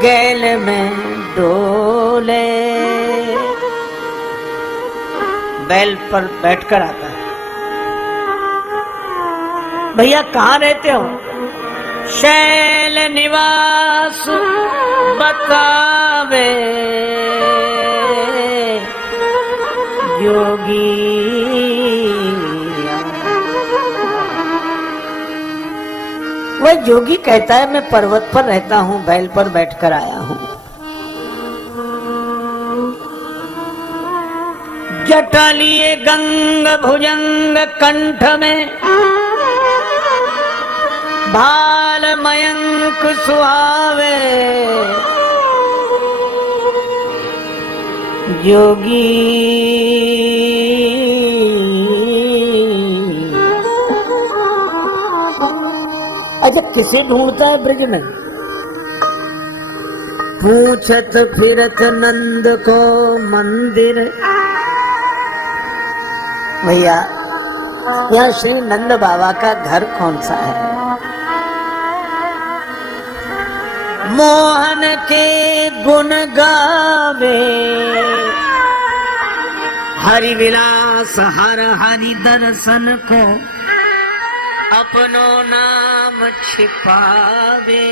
गैल में डोले, बैल पर बैठकर आता है। भैया कहाँ रहते हो? शैल निवास बतावे योगी। वह जोगी कहता है मैं पर्वत पर रहता हूँ, बैल पर बैठकर आया हूँ। जटा लिए गंग भुजंग कंठ में, भाल मयंक सुहावे जोगी। अच्छा किसे ढूंढता है ब्रज में? पूछत फिरत नंद को मंदिर। भैया यहाँ श्री नंद बाबा का घर कौन सा है? मोहन के गुण गावे हरि विलास हर हरि दर्शन को अपनो नाम छिपावे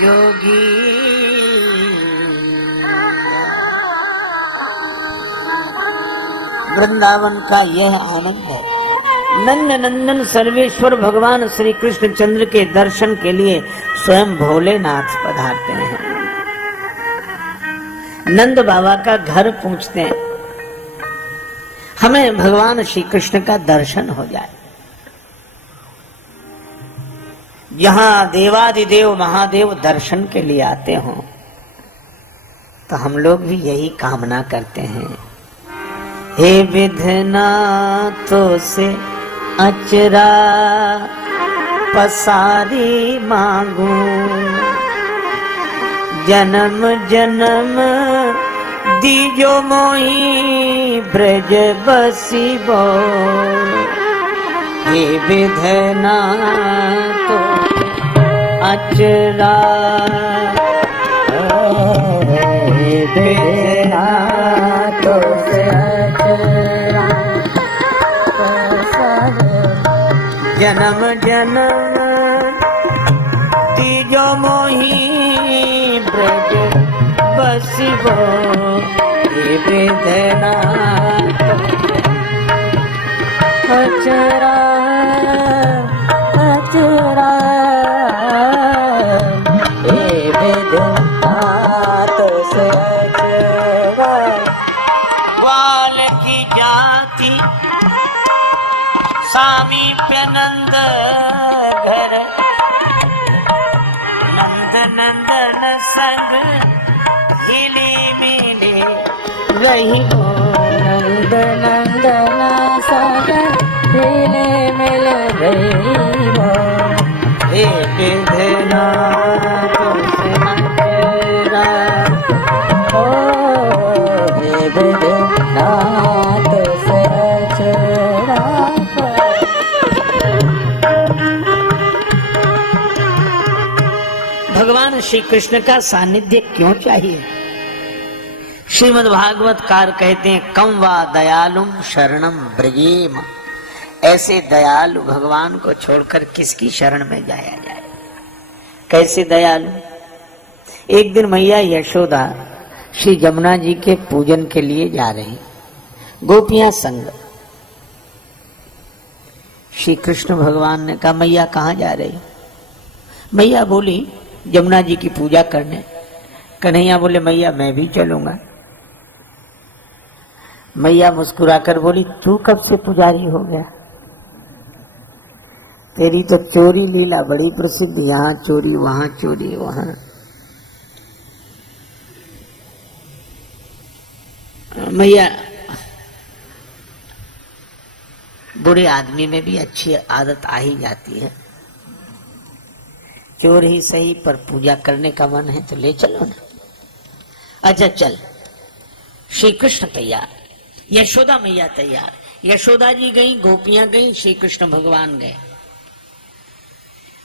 जोगी। वृंदावन का यह आनंद है। नंद नंदन सर्वेश्वर भगवान श्री कृष्ण चंद्र के दर्शन के लिए स्वयं भोलेनाथ पधारते हैं। नंद बाबा का घर पूछते हैं, हमें भगवान श्री कृष्ण का दर्शन हो जाए। जहां देवादिदेव महादेव दर्शन के लिए आते हों, तो हम लोग भी यही कामना करते हैं। हे विधना तो से अचरा पसारी मांगू, जन्म जन्म दीजो मोही ब्रज बसी बो। हे विधना तो अचरा, हे विधना तो अचरा जन्म जन्म तीजो मोही ब्रज बसिबो। हे विधना अचरा अचरा, हे विधना तो से अचरा। ग्वाल की जाति सामीप्य नंद घर, नंद नंदन संग हिली मिली रही हो। नंद नंदन संग हिली मिल रही हो। हे विधना तो से अचरा, ओ हे विधना तो से अचरा। भगवान श्री कृष्ण का सानिध्य क्यों चाहिए? श्रीमद् भागवत कार कहते हैं, कम वा दयालुम शरणम ब्रजेम। ऐसे दयालु भगवान को छोड़कर किसकी शरण में जाया जाए? कैसे दयालु? एक दिन मैया यशोदा श्री जमुना जी के पूजन के लिए जा रही, गोपियां संग। श्री कृष्ण भगवान ने कहा, मैया कहाँ जा रही? मैया बोली, जमुना जी की पूजा करने। कन्हैया बोले, मैया मैं भी चलूंगा। मैया मुस्कुराकर बोली, तू कब से पुजारी हो गया? तेरी तो चोरी लीला बड़ी प्रसिद्ध, यहाँ चोरी वहां चोरी वहां। मैया, बुरे आदमी में भी अच्छी आदत आ ही जाती है। चोर ही सही, पर पूजा करने का मन है तो ले चलो ना। अच्छा चल। श्री कृष्ण तैयार, यशोदा मैया तैयार। यशोदा जी गई, गोपियां गई, श्री कृष्ण भगवान गए।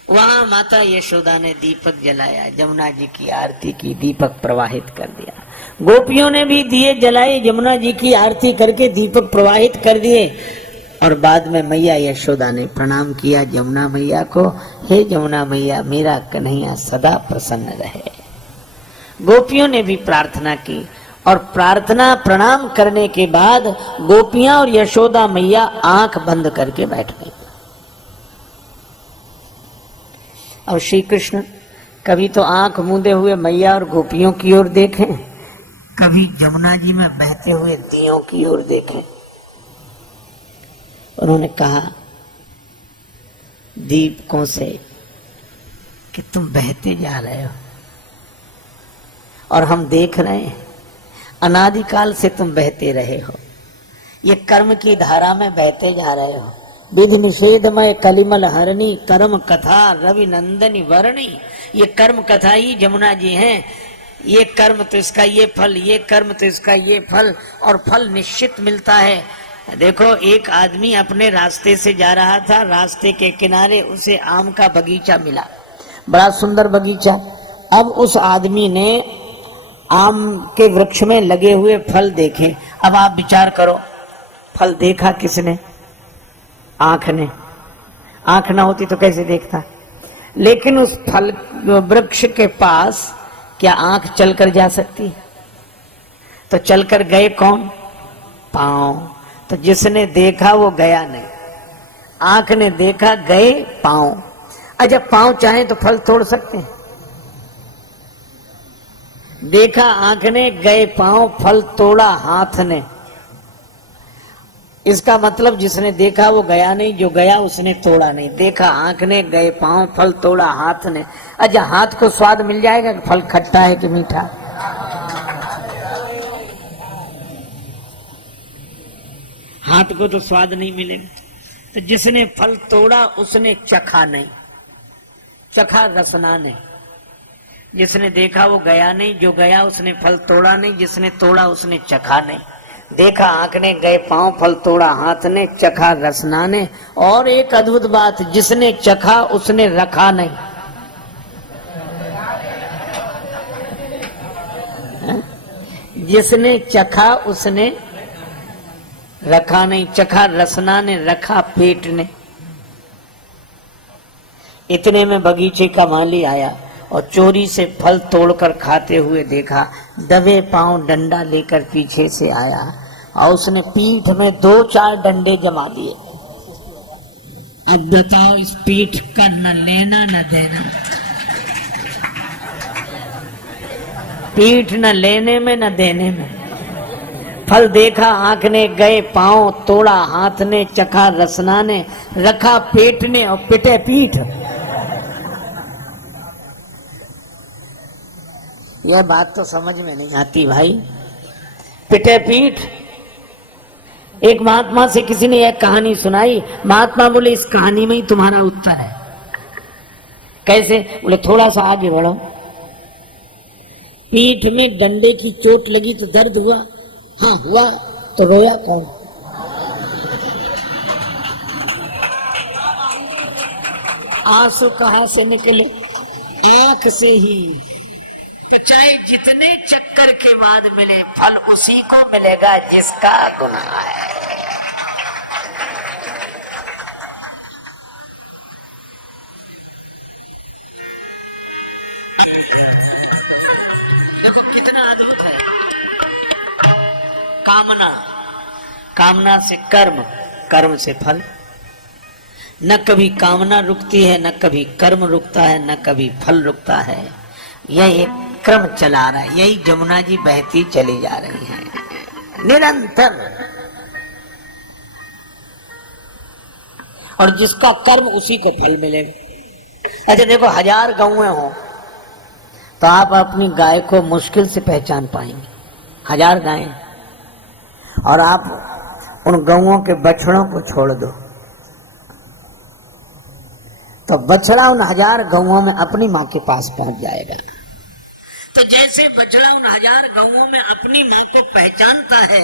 वहां माता यशोदा ने दीपक जलाया, जमुना जी की आरती की, दीपक प्रवाहित कर दिया। गोपियों ने भी दिए जलाए, जमुना जी की आरती करके दीपक प्रवाहित कर दिए। और बाद में मैया यशोदा ने प्रणाम किया जमुना मैया को, हे जमुना मैया, मेरा कन्हैया सदा प्रसन्न रहे। गोपियों ने भी प्रार्थना की और प्रार्थना प्रणाम करने के बाद गोपियां और यशोदा मैया आंख बंद करके बैठ गई। और श्री कृष्ण कभी तो आंख मूंदे हुए मैया और गोपियों की ओर देखें, कभी जमुना जी में बहते हुए दियों की ओर देखें। उन्होंने कहा दीपकों से कि तुम बहते जा रहे हो और हम देख रहे हैं, अनादिकाल से तुम बहते रहे हो, ये कर्म की धारा में बहते जा रहे हो। विधि निषेधमय कलिमल हरणी कर्म कथा रवि नंदनी वर्णी, ये कर्म कथा ही जमुना जी हैं। ये कर्म तो इसका ये फल, ये कर्म तो इसका ये फल, और फल निश्चित मिलता है। देखो, एक आदमी अपने रास्ते से जा रहा था, रास्ते के किनारे उसे आम का बगीचा मिला, बड़ा सुंदर बगीचा। अब उस आदमी ने आम के वृक्ष में लगे हुए फल देखे। अब आप विचार करो, फल देखा किसने? आंख ने। आंख ना होती तो कैसे देखता? लेकिन उस फल वृक्ष के पास क्या आंख चलकर जा सकती? तो चलकर गए कौन? पांव। तो जिसने देखा वो गया नहीं, आंख ने देखा, गए पांव। अच्छा, पांव चाहे तो फल तोड़ सकते हैं? देखा आंख ने, गए पांव, फल तोड़ा हाथ ने। इसका मतलब जिसने देखा वो गया नहीं, जो गया उसने तोड़ा नहीं। देखा आंख ने, गए पांव, फल तोड़ा हाथ ने। अच्छा, हाथ को स्वाद मिल जाएगा कि फल खट्टा है कि मीठा? हाथ को तो स्वाद नहीं मिलेगा। तो जिसने फल तोड़ा उसने चखा नहीं, चखा रसना नहीं। जिसने देखा वो गया नहीं, जो गया उसने फल तोड़ा नहीं, जिसने तोड़ा उसने चखा नहीं। देखा आंख ने, गए पांव, फल तोड़ा हाथ ने, चखा रसना ने। और एक अद्भुत बात, जिसने चखा उसने रखा नहीं। जिसने चखा उसने रखा नहीं। चखा रसना ने, रखा पेट ने। इतने में बगीचे का माली आया और चोरी से फल तोड़कर खाते हुए देखा। दबे पांव डंडा लेकर पीछे से आया और उसने पीठ में 2-4 डंडे जमा दिए। अब बताओ, इस पीठ का न लेना न देना। पीठ न लेने में न देने में। फल देखा आंख ने, गए पांव, तोड़ा हाथ ने, चखा रसना ने, रखा पेट ने और पिटे पीठ। यह बात तो समझ में नहीं आती भाई। पिटे पीठ। एक महात्मा से किसी ने यह कहानी सुनाई। महात्मा बोले, इस कहानी में ही तुम्हारा उत्तर है। कैसे? बोले, थोड़ा सा आगे बढ़ो। पीठ में डंडे की चोट लगी तो दर्द हुआ? हाँ हुआ। तो रोया कौन? आंसू कहां से निकले? आंख से ही। तो चाहे जितने चक्कर के बाद मिले, फल उसी को मिलेगा जिसका गुनाह है। देखो कितना अद्भुत है। कामना, कामना से कर्म, कर्म से फल। न कभी कामना रुकती है, न कभी कर्म रुकता है, न कभी फल रुकता है। यह एक क्रम चला रहा है। यही जमुना जी बहती चली जा रही है निरंतर। और जिसका कर्म उसी को फल मिलेगा। अच्छा देखो, 1000 गौएं हो तो आप अपनी गाय को मुश्किल से पहचान पाएंगे। 1000 गायें, और आप उन गौओं के बछड़ों को छोड़ दो तो बछड़ा उन 1000 गौओं में अपनी मां के पास पहुंच जाएगा। तो जैसे बछड़ा उन 1000 गौओं में अपनी मां को पहचानता है,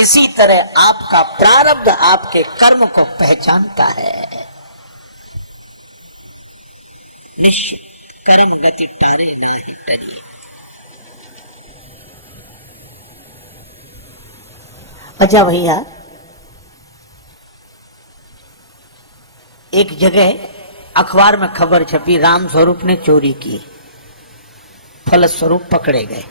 इसी तरह आपका प्रारब्ध आपके कर्म को पहचानता है। निश्चय कर्म गति टारे नाही टरिए। अच्छा भैया, एक जगह अखबार में खबर छपी, राम स्वरूप ने चोरी की, फलस्वरूप पकड़े गए।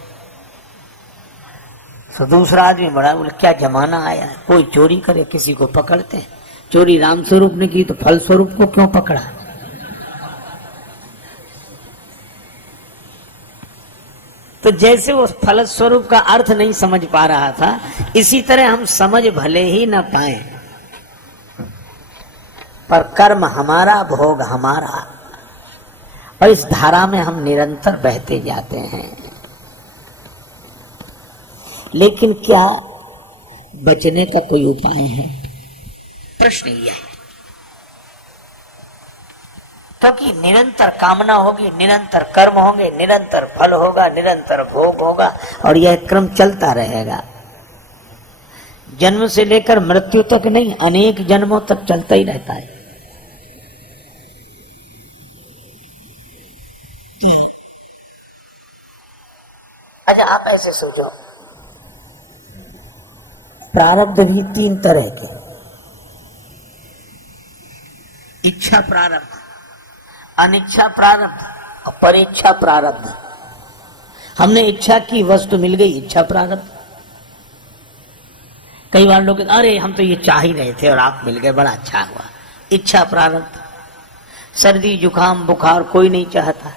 तो दूसरा आदमी बड़ा बोले क्या जमाना आया है, कोई चोरी करे किसी को पकड़ते हैं, चोरी राम स्वरूप ने की तो फलस्वरूप को क्यों पकड़ा। तो जैसे वो फलस्वरूप का अर्थ नहीं समझ पा रहा था, इसी तरह हम समझ भले ही ना पाए पर कर्म हमारा, भोग हमारा, और इस धारा में हम निरंतर बहते जाते हैं। लेकिन क्या बचने का कोई उपाय है? प्रश्न यह है। क्योंकि निरंतर कामना होगी, निरंतर कर्म होंगे, निरंतर फल होगा, निरंतर भोग होगा, और यह क्रम चलता रहेगा। जन्म से लेकर मृत्यु तक नहीं, अनेक जन्मों तक चलता ही रहता है। अच्छा, आप ऐसे सोचो, प्रारब्ध भी तीन तरह के, इच्छा प्रारब्ध, अनिच्छा प्रारब्ध और परेच्छा प्रारब्ध। हमने इच्छा की, वस्तु मिल गई, इच्छा प्रारब्ध। कई बार लोग अरे हम तो ये चाह ही रहे थे और आप मिल गए, बड़ा अच्छा हुआ, इच्छा प्रारब्ध। सर्दी जुकाम बुखार कोई नहीं चाहता,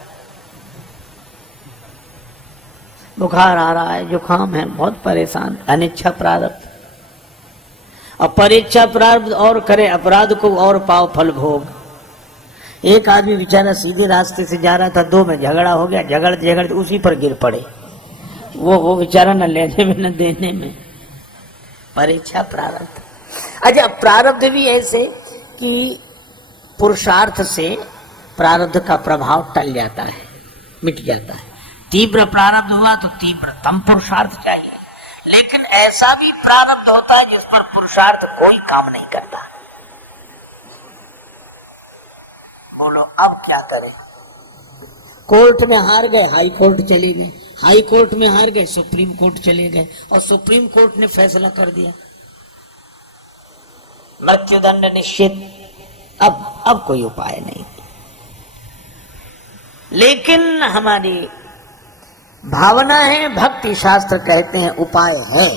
बुखार आ रहा है, जुकाम है, बहुत परेशान, अनिच्छा प्रारब्ध। और परेच्छा प्रारब्ध और करे अपराध को और पाओ फल भोग। एक आदमी बेचारा सीधे रास्ते से जा रहा था, दो में झगड़ा हो गया, झगड़ते उसी पर गिर पड़े, वो बेचारा न लेने में न देने में, परेच्छा प्रारब्ध। अच्छा, प्रारब्ध भी ऐसे कि पुरुषार्थ से प्रारब्ध का प्रभाव टल जाता है, मिट जाता है। तीव्र प्रारब्ध हुआ तो तीव्रतम पुरुषार्थ चाहिए, लेकिन ऐसा भी प्रारब्ध होता है जिस पर पुरुषार्थ कोई काम नहीं करता। बोलो अब क्या करें? कोर्ट में हार गए, हाई कोर्ट चले गए, हाई कोर्ट में हार गए, सुप्रीम कोर्ट चले गए, और सुप्रीम कोर्ट ने फैसला कर दिया मृत्युदंड निश्चित। अब कोई उपाय नहीं। लेकिन हमारी भावना है, भक्ति शास्त्र कहते हैं उपाय है।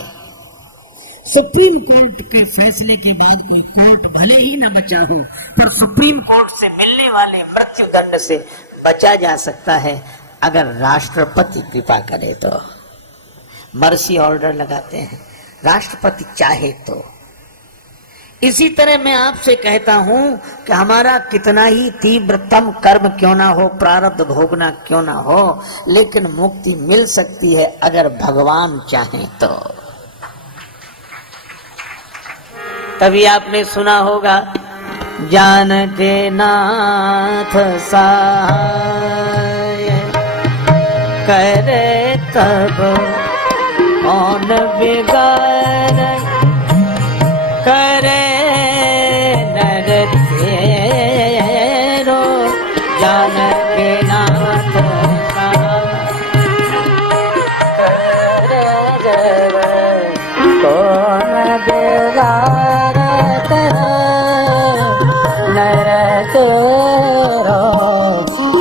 सुप्रीम कोर्ट के फैसले के बाद कोई कोर्ट भले ही न बचा हो, पर सुप्रीम कोर्ट से मिलने वाले मृत्यु दंड से बचा जा सकता है अगर राष्ट्रपति कृपा करे तो। मर्सी ऑर्डर लगाते हैं, राष्ट्रपति चाहे तो। इसी तरह मैं आपसे कहता हूं कि हमारा कितना ही तीव्रतम कर्म क्यों ना हो, प्रारब्ध भोगना क्यों ना हो, लेकिन मुक्ति मिल सकती है अगर भगवान चाहे तो। तभी आपने सुना होगा, जानते नाथ सहाय करे तब कौन बिगाड़ करे नर तेरो। जानते नाथ करे जब कौन बिगाड़ करे नर तेरो।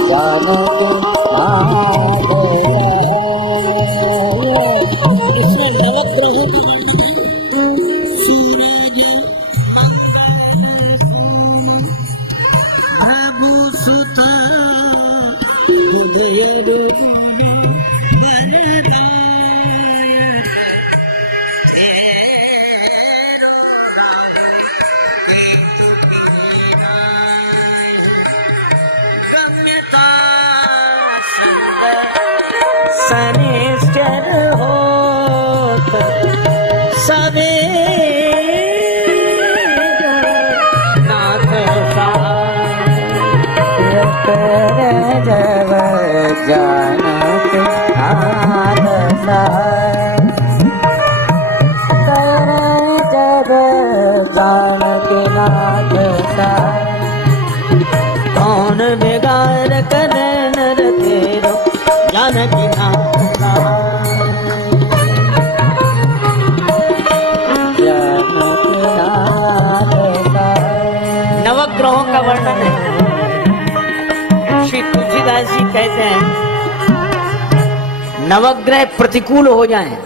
जानते नाथ। इसमें नवग्रहों का वर्णन है। सूरज मंगल सोम प्रभु सुत बुध गुण बलदायक तेरो गावे केतु की नाहि। गम्यता सनिश्चर होत सवेर नाथ सहाय करे जब जानते नाथ सहाय करे जब जानते नाथ सहाय। कौन बिगाड़ कर तुलसीदास जी कहते हैं नवग्रह प्रतिकूल हो जाएं,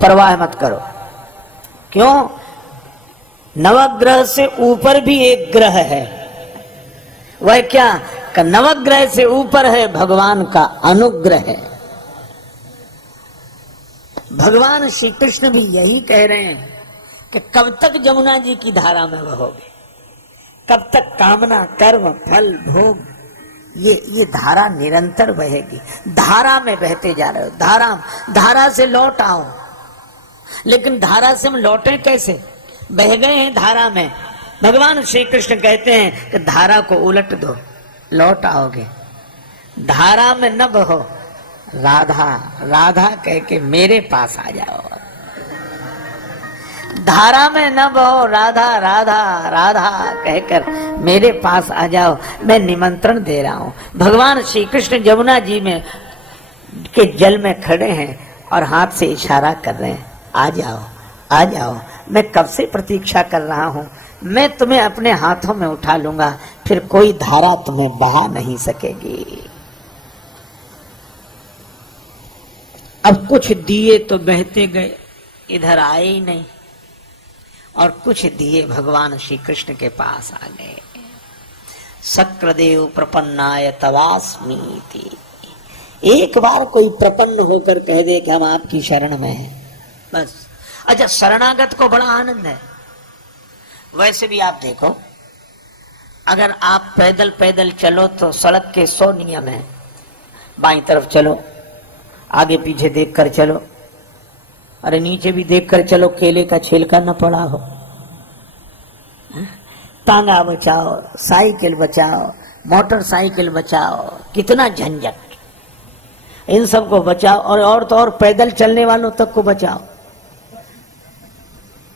परवाह मत करो। क्यों? नवग्रह से ऊपर भी एक ग्रह है। वह क्या? कि नवग्रह से ऊपर है भगवान का अनुग्रह है। भगवान श्री कृष्ण भी यही कह रहे हैं कि कब तक जमुना जी की धारा में बहोगे, कब तक कामना कर्म फल भोग ये धारा निरंतर बहेगी। धारा में बहते जा रहे हो, धारा से लौट आओ। लेकिन धारा से हम लौटे कैसे? बह गए हैं धारा में। भगवान श्री कृष्ण कहते हैं कि धारा को उलट दो, लौट आओगे। धारा में न बहो, राधा राधा कह के मेरे पास आ जाओ। धारा में न बहो, राधा राधा राधा कहकर मेरे पास आ जाओ, मैं निमंत्रण दे रहा हूं। भगवान श्री कृष्ण जमुना जी में के जल में खड़े हैं और हाथ से इशारा कर रहे हैं, आ जाओ आ जाओ। मैं कब से प्रतीक्षा कर रहा हूं, मैं तुम्हें अपने हाथों में उठा लूंगा, फिर कोई धारा तुम्हें बहा नहीं सकेगी। अब कुछ दिए तो बहते गए, इधर आए ही नहीं, और कुछ दिए भगवान श्री कृष्ण के पास आ गए। शक्रदेव प्रपन्नाय तवास्मीति। एक बार कोई प्रपन्न होकर कह दे कि हम आपकी शरण में हैं, बस। अच्छा, शरणागत को बड़ा आनंद है। वैसे भी आप देखो, अगर आप पैदल पैदल चलो तो सड़क के 100 नियम हैं। बाईं तरफ चलो, आगे पीछे देखकर चलो, अरे नीचे भी देखकर चलो, केले का छिलका न पड़ा हो। तांगा बचाओ, साइकिल बचाओ, मोटरसाइकिल बचाओ, कितना झंझट। इन सबको बचाओ, और तो और पैदल चलने वालों तक को बचाओ।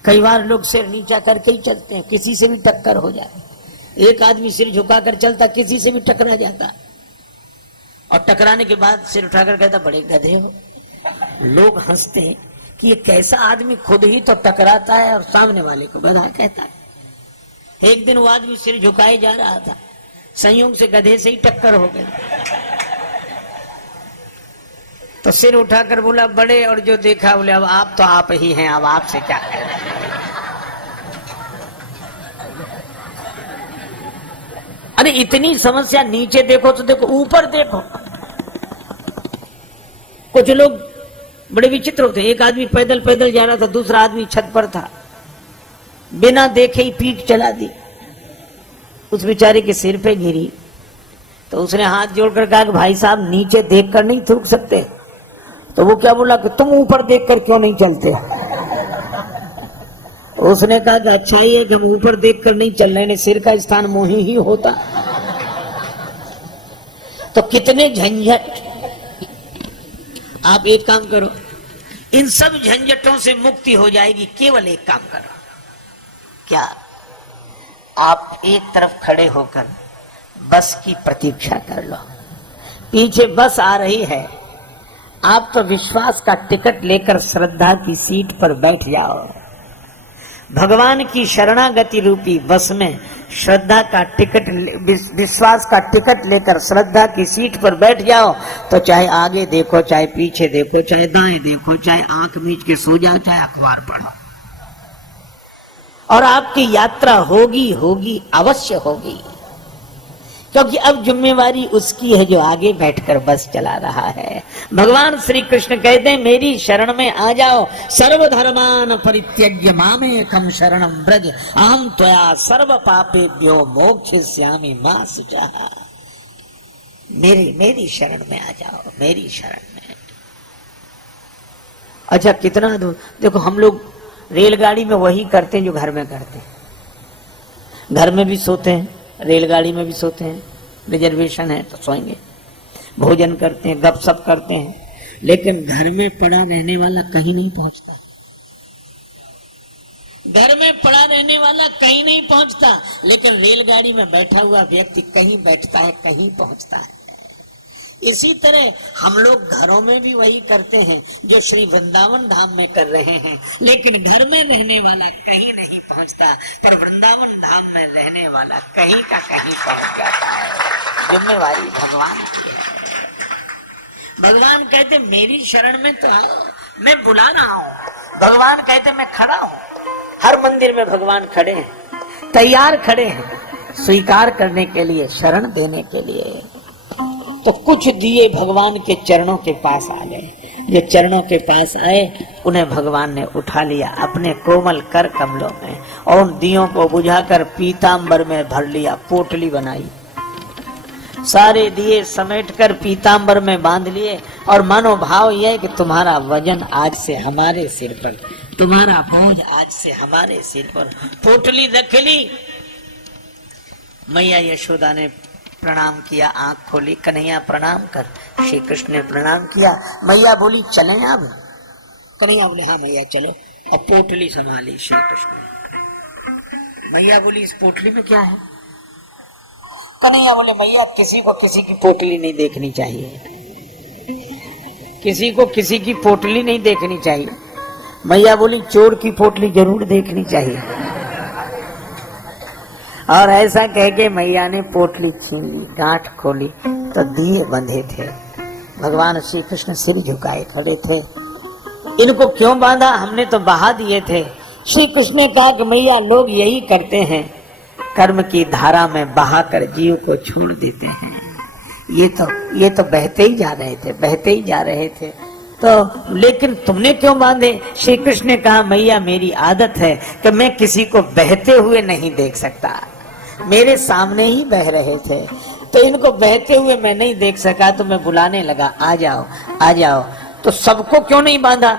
कई बार लोग सिर नीचा करके ही चलते हैं, किसी से भी टक्कर हो जाए। एक आदमी सिर झुकाकर चलता, किसी से भी टकरा जाता, और टकराने के बाद सिर उठाकर कहता बड़े गधे हो। लोग हंसते हैं कि ये कैसा आदमी खुद ही तो टकराता है और सामने वाले को गधा कहता है। एक दिन वो आदमी सिर झुकाए जा रहा था, संयोग से गधे से ही टक्कर हो गई, तो सिर उठाकर बोला बड़े, और जो देखा बोले अब आप तो आप ही हैं, अब आपसे क्या करें। अरे इतनी समस्या, नीचे देखो तो देखो, ऊपर देखो। कुछ लोग बड़े विचित्र होते हैं। एक आदमी पैदल पैदल जा रहा था, दूसरा आदमी छत पर था, बिना देखे ही पीठ चला दी, उस बेचारे के सिर पे गिरी। तो उसने हाथ जोड़कर कहा कि भाई साहब नीचे देखकर नहीं थूक सकते। तो वो क्या बोला कि तुम ऊपर देखकर क्यों नहीं चलते। उसने कहा कि अच्छा ही है कि हम ऊपर देखकर नहीं चल रहे, सिर का स्थान मोही ही होता तो कितने झंझट। आप एक काम करो, इन सब झंझटों से मुक्ति हो जाएगी। केवल एक काम करो, क्या? आप एक तरफ खड़े होकर बस की प्रतीक्षा कर लो। पीछे बस आ रही है, आप तो विश्वास का टिकट लेकर श्रद्धा की सीट पर बैठ जाओ। भगवान की शरणागति रूपी बस में श्रद्धा का टिकट, विश्वास का टिकट लेकर श्रद्धा की सीट पर बैठ जाओ, तो चाहे आगे देखो, चाहे पीछे देखो, चाहे दाएं देखो, चाहे आंख मीच के सो जाओ, चाहे अखबार पढ़ो, और आपकी यात्रा होगी होगी अवश्य होगी। क्योंकि अब जिम्मेवारी उसकी है जो आगे बैठकर बस चला रहा है। भगवान श्री कृष्ण कहते हैं मेरी शरण में आ जाओ। सर्वधर्मान परित्यज्य मामेकं शरणं व्रज अहं त्वया सर्व पापेभ्यो मोक्षयिष्यामि मा शुचः। मेरी शरण में आ जाओ, मेरी शरण में। अच्छा, कितना दूर देखो, हम लोग रेलगाड़ी में वही करते हैं जो घर में करते हैं। घर में भी सोते हैं, रेलगाड़ी में भी सोते हैं, रिजर्वेशन है तो सोएंगे, भोजन करते हैं, गपशप करते हैं, लेकिन घर में पड़ा रहने वाला कहीं नहीं पहुंचता। घर में पड़ा रहने वाला कहीं नहीं पहुंचता, लेकिन रेलगाड़ी में बैठा हुआ व्यक्ति कहीं बैठता है, कहीं पहुंचता है। इसी तरह हम लोग घरों में भी वही करते हैं जो श्री वृंदावन धाम में कर रहे हैं, लेकिन घर में रहने वाला कहीं नहीं पहुंचता, पर वृंदावन धाम में रहने वाला कहीं का कहीं पहुंच जाता है। जिम्मेवारी भगवान की है। भगवान कहते मेरी शरण में तो आओ, मैं बुला रहा हूं। भगवान कहते मैं खड़ा हूं। हर मंदिर में भगवान खड़े हैं, तैयार खड़े हैं स्वीकार करने के लिए, शरण देने के लिए। तो कुछ दिए भगवान के चरणों के पास आ गए। जो चरणों के पास आए उन्हें भगवान ने उठा लिया अपने कोमल कर कमलों में और उन दियों को बुझाकर पीतांबर में भर लिया, पोटली बनाई। सारे दिए समेटकर पीतांबर में बांध लिए और मनोभाव यह है कि तुम्हारा वजन आज से हमारे सिर पर, तुम्हारा बोझ आज से हमारे सिर पर। पोटली रख ली। मैया यशोदा ने प्रणाम किया, आंख खोली, कन्हैया प्रणाम कर। श्री कृष्ण ने प्रणाम किया। मैया बोली चलें अब? कन्हैया बोले हाँ मैया चलो। और पोटली संभाली श्री कृष्ण ने। मैया बोली इस पोटली में क्या है? कन्हैया बोले मैया किसी को किसी की पोटली नहीं देखनी चाहिए, किसी को किसी की पोटली नहीं देखनी चाहिए। मैया बोली चोर की पोटली जरूर देखनी चाहिए। और ऐसा कह के मैया ने पोटली छीन ली, गांठ खोली तो दिए बंधे थे। भगवान श्री कृष्ण सिर झुकाए खड़े थे। इनको क्यों बांधा? हमने तो बहा दिए थे। श्री कृष्ण ने कहा कि मैया लोग यही करते हैं, कर्म की धारा में बहाकर जीव को छोड़ देते हैं। ये तो बहते ही जा रहे थे, बहते ही जा रहे थे। तो लेकिन तुमने क्यों बांधे? श्री कृष्ण ने कहा मैया मेरी आदत है कि मैं किसी को बहते हुए नहीं देख सकता। मेरे सामने ही बह रहे थे तो इनको बहते हुए मैं नहीं देख सका, तो मैं बुलाने लगा आ जाओ आ जाओ। तो सबको क्यों नहीं बांधा?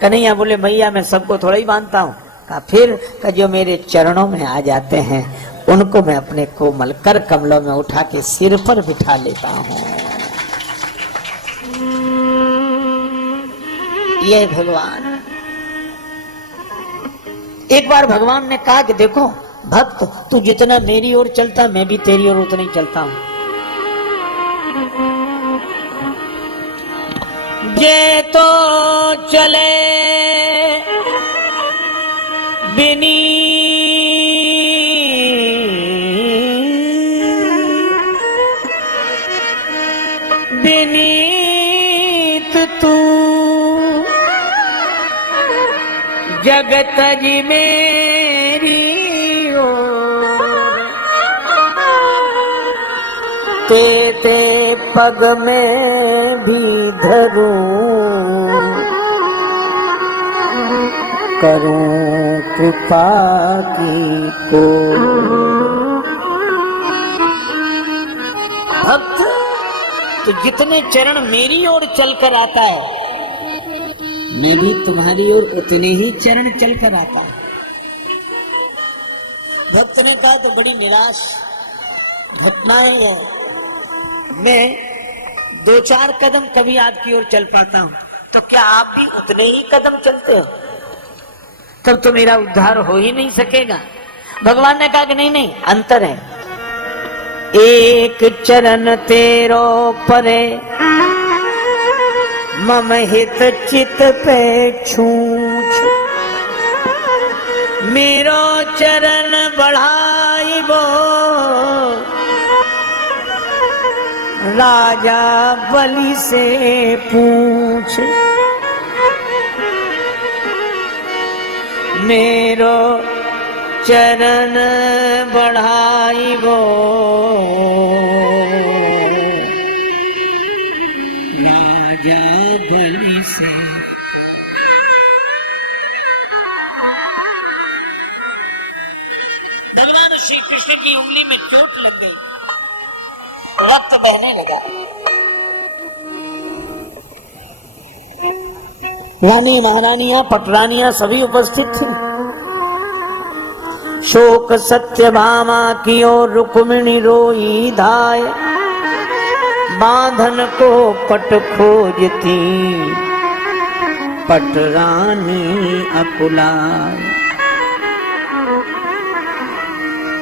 कन्हैया बोले मैया मैं सबको थोड़ा ही बांधता हूँ। कहा फिर जो मेरे चरणों में आ जाते हैं उनको मैं अपने कोमल कर कमलों में उठा के सिर पर बिठा लेता हूँ। ये भगवान। एक बार भगवान ने कहा कि देखो भक्त तू जितना मेरी ओर चलता मैं भी तेरी ओर उतना ही चलता हूं। जे तो चले बिनी बिनीत तू जगत जी मेरी ते पग में भी धरूं, करूं कृपा की को। भक्त तो जितने चरण मेरी ओर चलकर आता है मैं भी तुम्हारी ओर उतने ही चरण चलकर आता है। भक्त ने कहा तो बड़ी निराश घटना है, मैं 2-4 कदम कभी आपकी ओर चल पाता हूं, तो क्या आप भी उतने ही कदम चलते हो? तब तो मेरा उद्धार हो ही नहीं सकेगा। भगवान ने कहा कि नहीं नहीं अंतर है। एक चरण तेरो परे मम हित चित पे छूछ, मेरो चरण बढ़ाई बो राजा बलि से पूछ, मेरो चरण बढ़ाई बो राजा बलि से। भगवान श्री कृष्ण की उंगली में चोट लग गई, रक्त बहने लगा। रानी महारानियां पटरानियां सभी उपस्थित थी। शोक सत्यभामा की ओर रुक्मिणी रोई धाय, बांधन को पट खोजती पटरानी अकुलाय।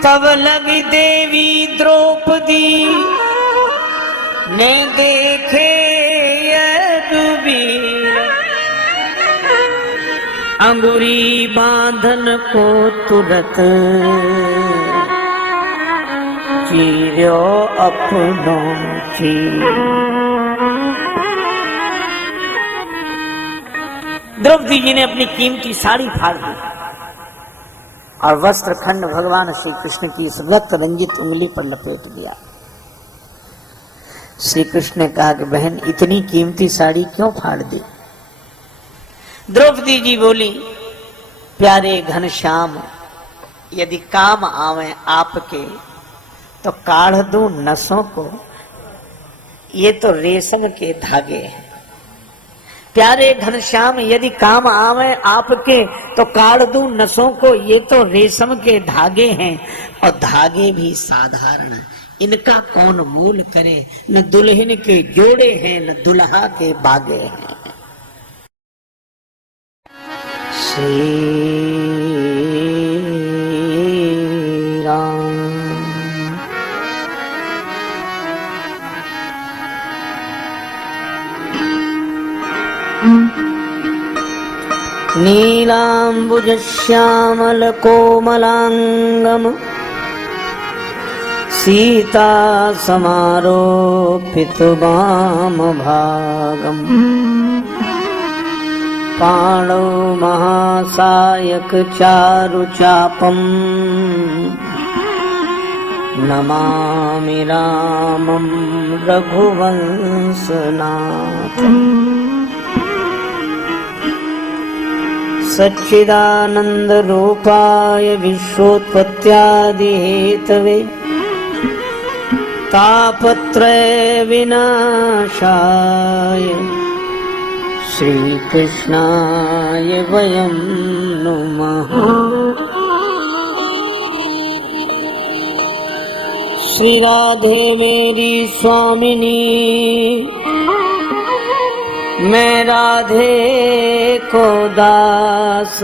तब लगी देवी द्रौपदी ने देखे यदुवीर, अंगुरी बांधन को तुरत चीरो अपनों की। द्रौपदी जी ने अपनी कीमती साड़ी फाड़ दी और वस्त्र खंड भगवान श्री कृष्ण की इस रक्त रंजित उंगली पर लपेट दिया। श्री कृष्ण ने कहा कि बहन इतनी कीमती साड़ी क्यों फाड़ दी? द्रौपदी जी बोली, प्यारे घनश्याम, यदि काम आवे आपके तो काढ़ दूं नसों को, ये तो रेशम के धागे हैं। प्यारे घनश्याम, यदि काम आवे आपके तो काढ़ दूं नसों को, ये तो रेशम के धागे हैं, और धागे भी साधारण हैं, इनका कौन मूल करे। न दुल्हन के जोड़े हैं, न दुल्हा के बागे हैं। श्री राम। नीलांबुज श्यामल कोमलांगम सीता समारोपित वाम भागम पाणौ महासायक चारु चापम नमामि रामं रघुवंशनाथम्। सच्चिदानंद रूपाय विश्वोत्पत्त्यादि हेतवे तापत्रय विनाशाय श्री कृष्णाय वयं नुमः। श्री राधे मेरी स्वामिनी, मैं राधे को दास,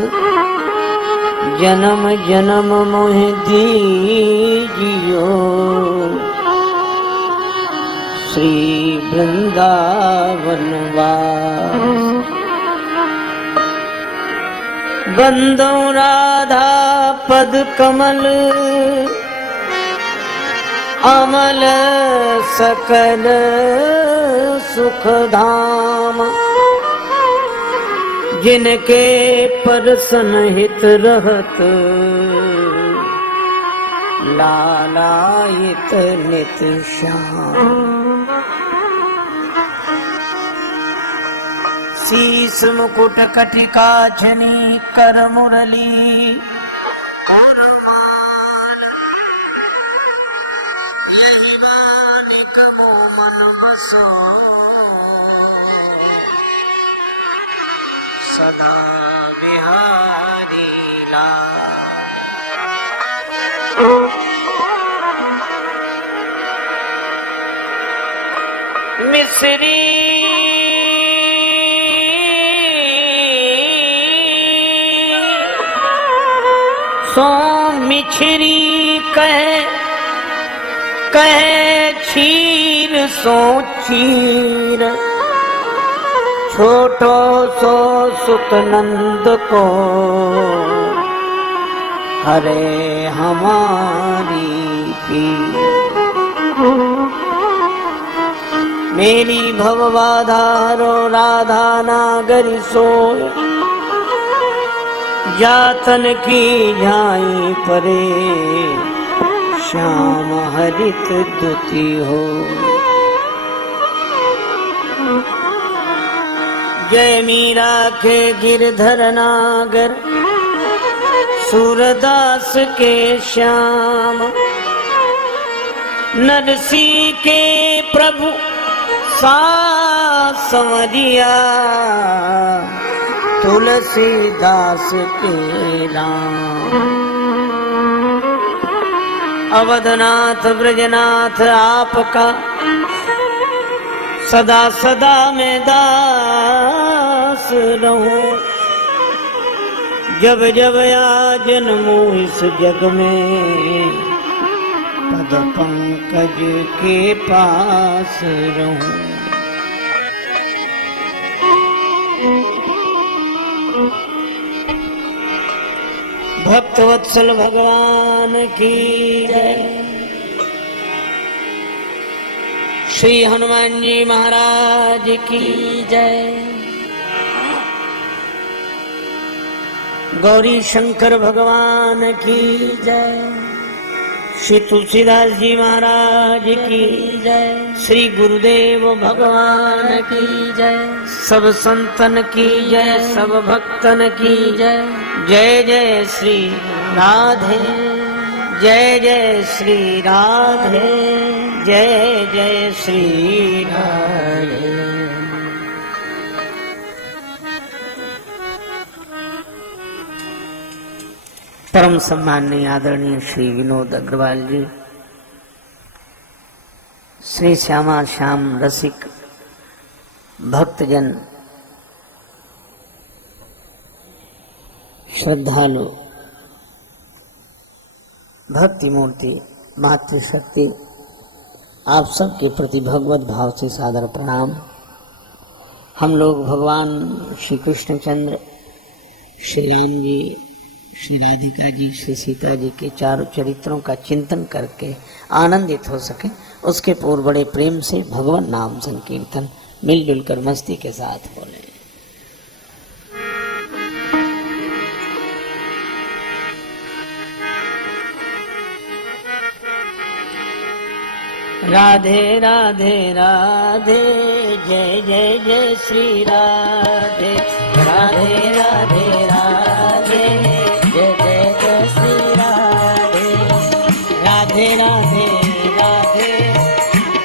जन्म जन्म मोह दीजियो श्री वृंदावन वास। बंदो राधा पद कमल अमल सकल सुख धाम, जिनके परसन हित रहत लालायित नित श्याम। शीस मुकुट कटिका झनी कर मुरली और माल, यही बालिक वो मन बसो सदा बिहारी लाल। मिसरी सो मिछरी कहे कहे छीर सो चीर, छोटो सो सुत नंद को हरे हमारी पीर। मेरी भवबाधा हरो राधा नागरी सोय, जातन की झाई परे श्याम हरित दुती हो। जय मीरा के गिरधर नागर, सूरदास के श्याम, नरसी के प्रभु सास संवरिया, तुलसीदास के राम। अवधनाथ ब्रजनाथ आपका, सदा सदा मैं दास रहूं। जब जब आ जन्मूं इस जग में, पद पंकज के पास रहूं। भक्तवत्सल भगवान की जय। श्री हनुमान जी महाराज की जय। गौरी शंकर भगवान की जय। श्री तुलसीदास जी महाराज की जय। श्री गुरुदेव भगवान की जय। सब संतन की जय, सब भक्तन की जय। जय जय श्री राधे, जय जय श्री राधे, जय जय श्री राधे। परम सम्माननीय आदरणीय श्री विनोद अग्रवाल जी, श्री श्यामा श्याम रसिक भक्तजन, श्रद्धालु, भक्ति मूर्ति, मातृशक्ति, आप सबके प्रति भगवत भाव से सादर प्रणाम। हम लोग भगवान श्री कृष्णचंद्र, श्री राम जी, श्री राधिका जी, श्री सीता जी के चारों चरित्रों का चिंतन करके आनंदित हो सके, उसके पूर्व बड़े प्रेम से भगवान नाम संकीर्तन मिलजुल कर मस्ती के साथ बोले। राधे राधे राधे, जय जय जय श्री राधे। राधे राधे राधे, जय जय जय श्री राधे। राधे राधे राधे,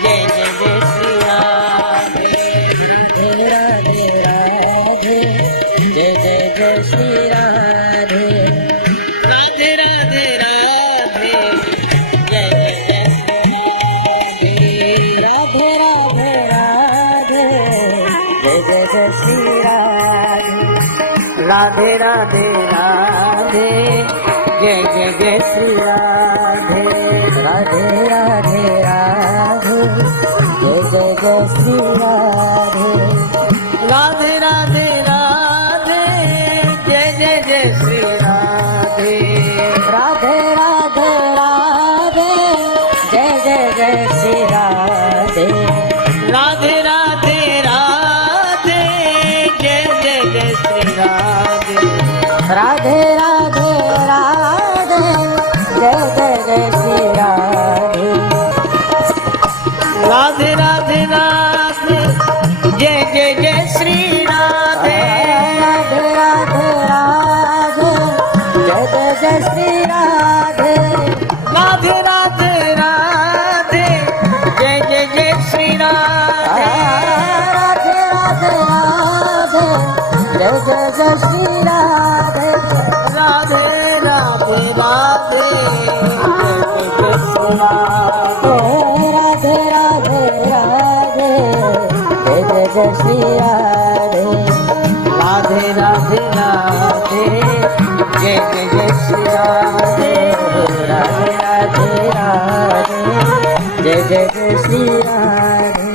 जय जय जय श्री राधे। राधे राधे राधे, जय जय जय श्री राधे। राधे राधे राधे, जय जय जय राधे राधे राधे, जय जय जय श्री राधे। राधे राधे राधे, जय जय जय श्री राधे। राधे राधे राधे, जय जय जय श्री राधे। राधे राधे राधे, जय जय जय श्री राधे। राधे राधे राधे, जय जय जय श्री राधे। राधे राधे राधे, जय जय जय श्री राधे। राधे राधे राधे, जय जय जय श्री राधे। राधे राधे राधे, जय जय जय श्री राधे। राधे राधे राधे, जय जय जय श्री राधे। राधे राधे राधे, जय जय जय श्री राधे। राधे राधे राधे, जय जय श्री राधे। राधे राधे राधे, जय जय जय श्री राधे। राधे राधे राधे, जय जय जय श्री राधे। राधे राधे राधे, जय जय जय श्री राधे।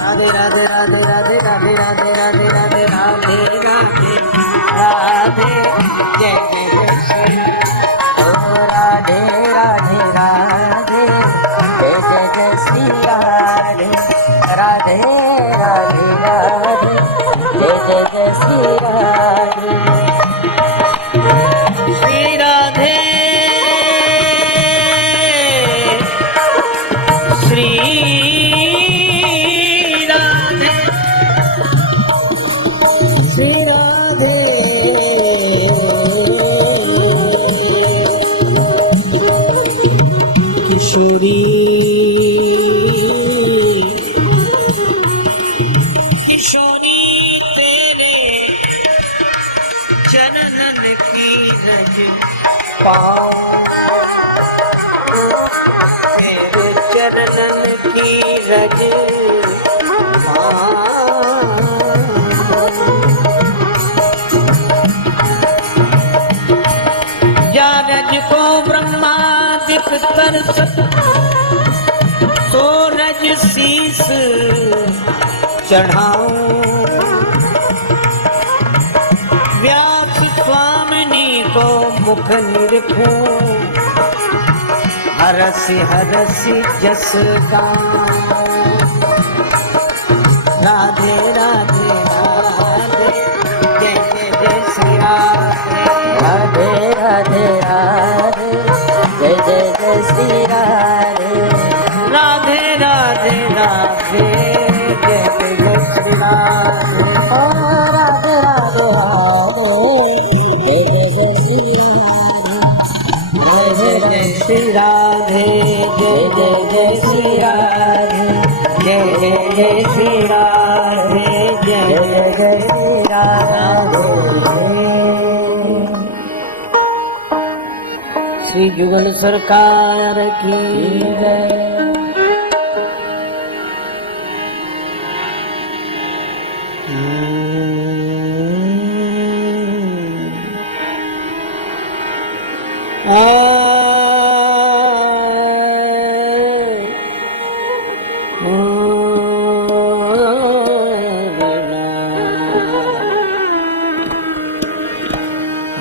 राधे राधे राधे राधे राधे राधे राधे राधे राधे राधे राधे, जय जय जय श्री राधे। राधे राधे, जय जय जय श्री राधे। राधे राधे राधे, जय जय जय श्री राधे। श्री राधे, श्री राधे, श्री राधे। किशोरी किशोरी तेरे चरणन की रज पाओ। तेरे चरणन की रज पाओ। या रज को ब्रह्मादिक तरसत, तो रज शीस चढ़ाऊं। व्यास स्वामिनी को मुख निरखूं। हरसि हरसि जस गाऊं। राधे राधे राधे, जय जय जय श्री राधे। राधे राधे राधे, जय जय जय श्री राधे। राधे राधे राधे, जय जय जय श्री राधे। राधे राधे राधे, जय जय जय श्री राधे। जय जय जय श्री राधे, जय जय जय श्री राधे, जय जय जय श्री राधे। श्री जुगल सरकार की जय।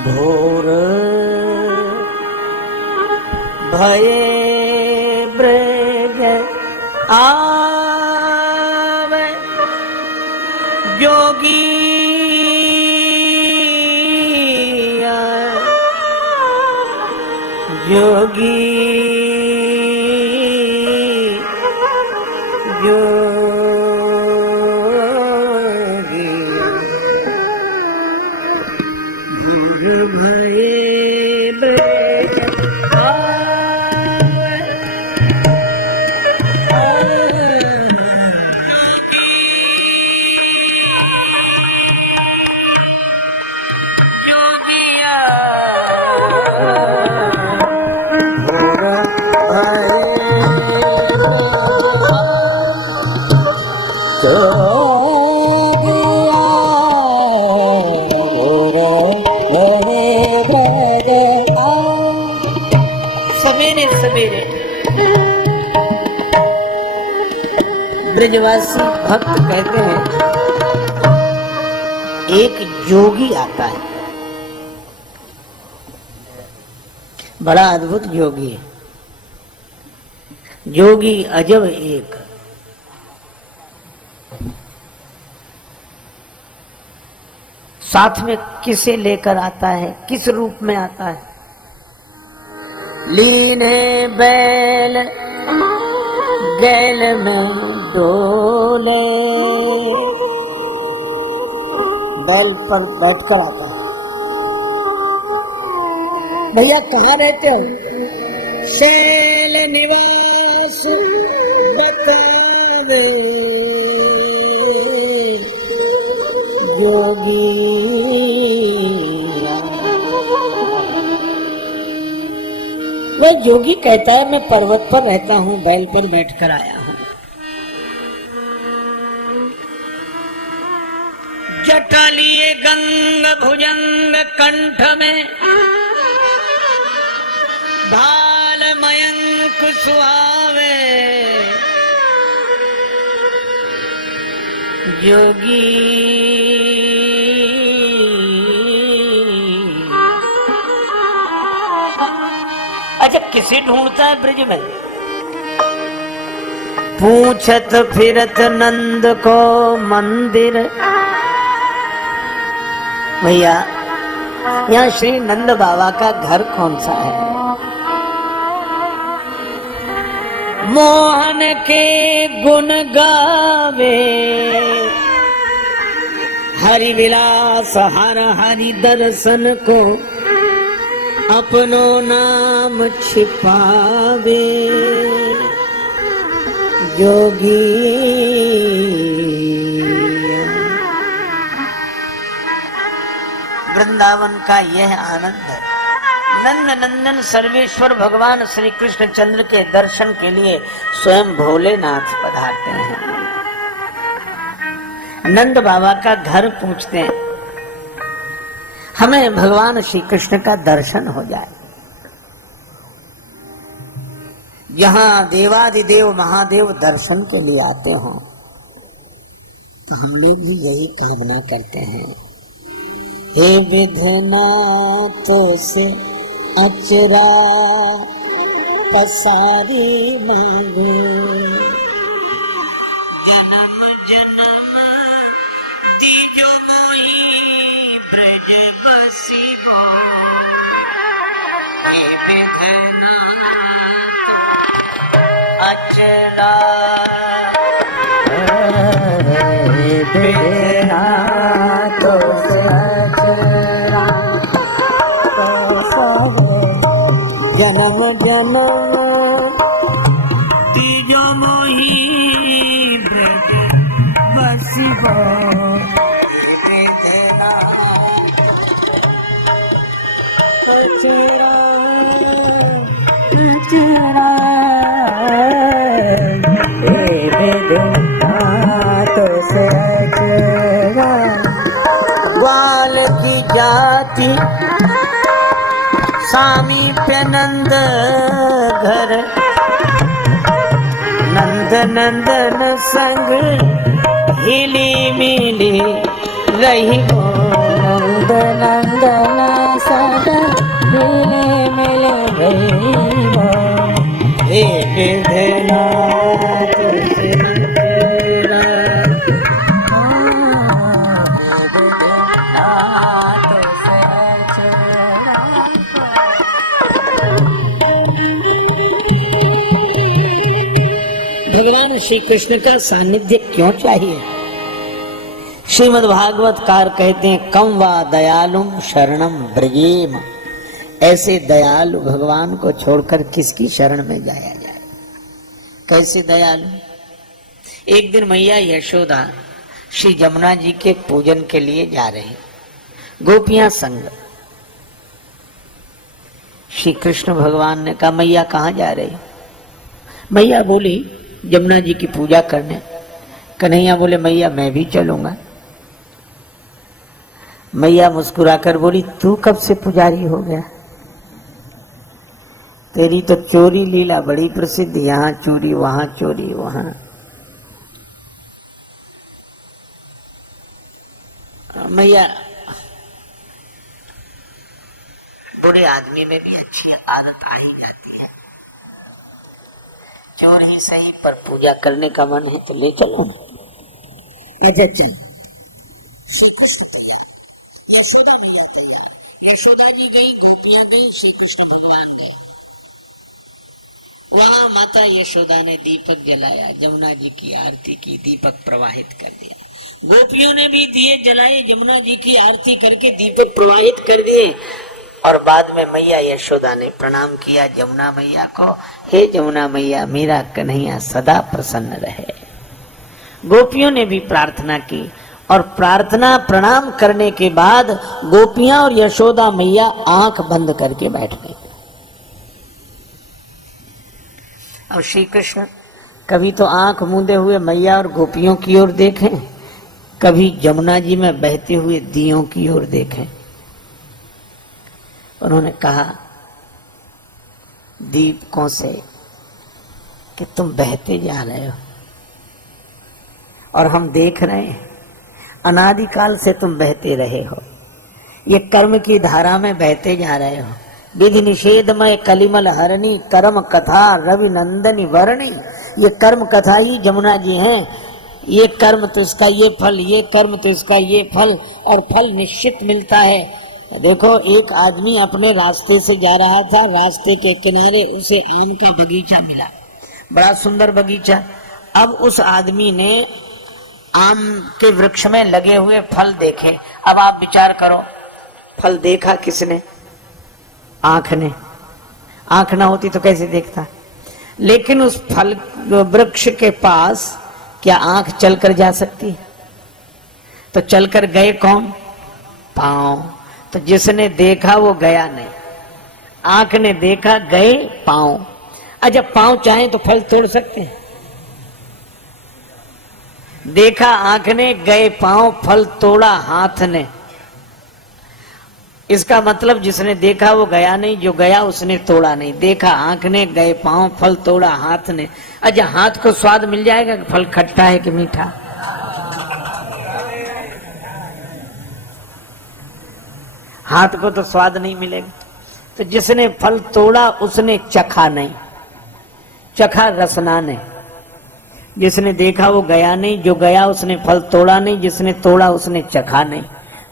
भोर भये ब्रज आवे जोगी जोगी जोगी भोर भये ब्रज सवेरे सवेरे ब्रजवासी भक्त कहते हैं एक जोगी आता है, बड़ा अद्भुत जोगी है। जोगी अजब एक, साथ में किसे लेकर आता है, किस रूप में आता है? लीन है बैल गैल में डोले, बैल पर बैठकर आता है। भैया कहाँ रहते हो? शैल निवास बता दो जोगी। वह जोगी कहता है मैं पर्वत पर रहता हूँ, बैल पर बैठकर आया हूँ। जटा लिए गंग भुजंग कंठ में, भाल मयंक सुहावे जोगी। अच्छा किसे ढूंढता है ब्रज में? पूछत फिरत नंद को मंदिर। भैया यहाँ श्री नंद बाबा का घर कौन सा है? मोहन के गुण गावे हरि विलास हर हरि दर्शन को अपनो नाम छिपावे जोगी। वृंदावन का यह आनंद है। नंद नंदन सर्वेश्वर भगवान श्री कृष्ण चंद्र के दर्शन के लिए स्वयं भोलेनाथ पधारते हैं। नंद बाबा का घर पूछते हैं, हमें भगवान श्री कृष्ण का दर्शन हो जाए। जहां देवादिदेव महादेव दर्शन के लिए आते हों, तो हम लोग भी यही कामना करते हैं, हे विधनाथ से अचरा पसारी मांगो, जन्म जन्म तीजो मोही ब्रज बसी हो हे विधना अचला बिना तो अचरा तो सब जन्म जन्म तीजो मोही ब्रज बसी हो हे विधना अचरा अचरा हे विधना तो से अचरा ग्वाल की जाति सामीप्य नंद घर नंद नंदन संग हिली मिली रही हो नंद नंदन सदा मिले मिले भैया हे विधना तुझसे तेरा भगवान श्री कृष्ण का सानिध्य क्यों चाहिए? श्रीमद् भागवतकार कहते हैं कम वा दयालुम शरणम ब्रजेम। ऐसे दयालु भगवान को छोड़कर किसकी शरण में जाया जाए? कैसे दयालु? एक दिन मैया यशोदा श्री जमुना जी के पूजन के लिए जा रहे हैं, गोपियां संग। श्री कृष्ण भगवान ने कहा मैया कहाँ जा रही? मैया बोली जमुना जी की पूजा करने। कन्हैया बोले मैया मैं भी चलूंगा। मैया मुस्कुराकर बोली तू कब से पुजारी हो गया? तेरी तो चोरी लीला बड़ी प्रसिद्ध, यहाँ चोरी वहां चोरी वहां। मैया बूढ़े आदमी में भी अच्छी आदत आ ही जाती है, चोर ही सही पर पूजा करने का मन है तो ले चलो। अच्छा श्री कृष्ण तैयार, यशोदा मैया तैयार। यशोदा जी गई, गोपियां गई, श्री कृष्ण भगवान गए। वहां माता यशोदा ने दीपक जलाया, जमुना जी की आरती की, दीपक प्रवाहित कर दिया। गोपियों ने भी दिए जलाए, जमुना जी की आरती करके दीपक प्रवाहित कर दिए। और बाद में मैया यशोदा ने प्रणाम किया जमुना मैया को, हे जमुना मैया मेरा कन्हैया सदा प्रसन्न रहे। गोपियों ने भी प्रार्थना की और प्रार्थना प्रणाम करने के बाद गोपियां और यशोदा मैया आंख बंद करके बैठ गई। अब श्री कृष्ण कभी तो आंख मूंदे हुए मैया और गोपियों की ओर देखें, कभी जमुना जी में बहते हुए दियों की ओर देखें। उन्होंने कहा दीपकों से कि तुम बहते जा रहे हो और हम देख रहे हैं, अनादिकाल से तुम बहते रहे हो, ये कर्म की धारा में बहते जा रहे हो। विधि निषेधमय कलिमल हरणी कर्म कथा रवि नंदनी वर्णी, ये कर्म कथा ही जमुना जी हैं। ये कर्म तो इसका ये फल, ये कर्म तो इसका ये फल, और फल निश्चित मिलता है। देखो एक आदमी अपने रास्ते से जा रहा था, रास्ते के किनारे उसे आम का बगीचा मिला, बड़ा सुंदर बगीचा। अब उस आदमी ने आम के वृक्ष में लगे हुए फल देखे। अब आप विचार करो, फल देखा किसने? आंख ने। आंख ना होती तो कैसे देखता? लेकिन उस फल वृक्ष के पास क्या आंख चलकर जा सकती है? तो चलकर गए कौन? पांव। तो जिसने देखा वो गया नहीं, आंख ने देखा, गए पांव। जब पांव चाहे तो फल तोड़ सकते हैं? देखा आंख ने, गए पांव, फल तोड़ा हाथ ने। इसका मतलब जिसने देखा वो गया नहीं, जो गया उसने तोड़ा नहीं। देखा आंख ने, गए पांव, फल तोड़ा हाथ ने। अच्छा हाथ को स्वाद मिल जाएगा कि फल खट्टा है कि मीठा? हाथ को तो स्वाद नहीं मिलेगा। तो जिसने फल तोड़ा उसने चखा नहीं, चखा रसना ने। जिसने देखा वो गया नहीं, जो गया उसने फल तोड़ा नहीं, जिसने तोड़ा उसने चखा नहीं।